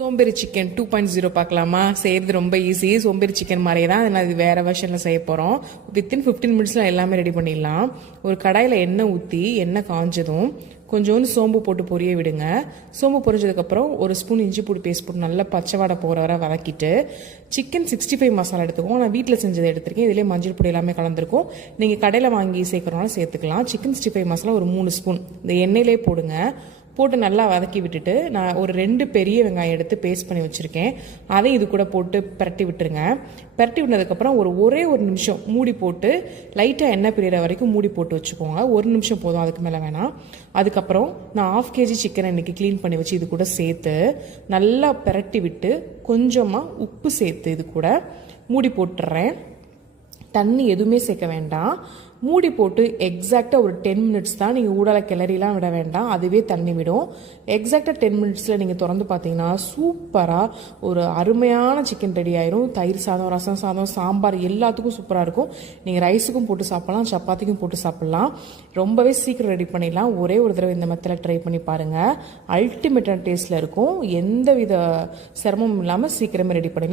சோம்பேறி chicken two point zero பார்க்கலாமா? செய்கிறது ரொம்ப ஈஸி சோம்பேறி சிக்கன் மாதிரியே தான் நான் வேறு வெர்ஷனில் செய்ய போகிறோம் வித்தின் ஃபிஃப்டீன் மினிட்ஸில் எல்லாமே ரெடி பண்ணிடலாம். ஒரு கடாயில் எண்ணெய் ஊற்றி எண்ணெய் காஞ்சதும் கொஞ்சோண்டு சோம்பு போட்டு பொரிய விடுங்க. சோம்பு பொரிஞ்சதுக்கப்புறம் ஒரு ஸ்பூன் இஞ்சி பூடி பேஸ்ட் போட்டு நல்லா பச்சை வாடை போகிற வர வதக்கிட்டு சிக்கன் சிக்ஸ்டி ஃபைவ் மசாலா எடுத்துக்கோங்க நான் வீட்டில் செஞ்சதை எடுத்திருக்கேன். இதிலே மஞ்சள் பொடி எல்லாமே கலந்துருக்கும். நீங்கள் கடையில் வாங்கி சேர்க்குறனால சேர்த்துக்கலாம். சிக்கன் சிக்ஸ்டி ஃபைவ் மசாலா ஒரு மூணு ஸ்பூன் இந்த எண்ணெயிலே போடுங்க. போட்டு நல்லா வதக்கி விட்டுட்டு நான் ஒரு ரெண்டு பெரிய வெங்காயம் எடுத்து பேஸ்ட் பண்ணி வச்சுருக்கேன். அதையும் இது கூட போட்டு பிரட்டி விட்டுருங்க. பிரட்டி விட்டதுக்கப்புறம் ஒரு ஒரே ஒரு நிமிஷம் மூடி போட்டு லைட்டாக எண்ணெய் பிரியிற வரைக்கும் மூடி போட்டு வச்சுக்கோங்க. ஒரு நிமிஷம் போதும் அதுக்கு மேலே வேணாம். அதுக்கப்புறம் நான் ஆஃப் கேஜி சிக்கனை இன்றைக்கி க்ளீன் பண்ணி வச்சு இது கூட சேர்த்து நல்லா பிரட்டி விட்டு கொஞ்சமாக உப்பு சேர்த்து இது கூட மூடி போட்டுடுறேன் தண்ணி எதுவுமே சேர்க்க வேண்டாம். மூடி போட்டு எக்ஸாக்டாக ஒரு டென் மினிட்ஸ் தான் நீங்கள் ஊடால கிளறிலாம் விட வேண்டாம். அதுவே தண்ணி விடும். எக்ஸாக்டாக டென் மினிட்ஸில் நீங்கள் திறந்து பார்த்தீங்கன்னா சூப்பராக ஒரு அருமையான சிக்கன் ரெடி ஆயிரும். தயிர் சாதம் ரசம் சாதம் சாம்பார் எல்லாத்துக்கும் சூப்பராக இருக்கும். நீங்கள் ரைஸுக்கும் போட்டு சாப்பிட்லாம் சப்பாத்திக்கும் போட்டு சாப்பிட்லாம். ரொம்பவே சீக்கிரம் ரெடி பண்ணிடலாம். ஒரே ஒரு தடவை இந்த மெத்தில் ட்ரை பண்ணி பாருங்கள் அல்டிமேட்டான டேஸ்ட்டில் இருக்கும். எந்த வித சிரமமும் இல்லாமல் சீக்கிரமே ரெடி பண்ணிடலாம்.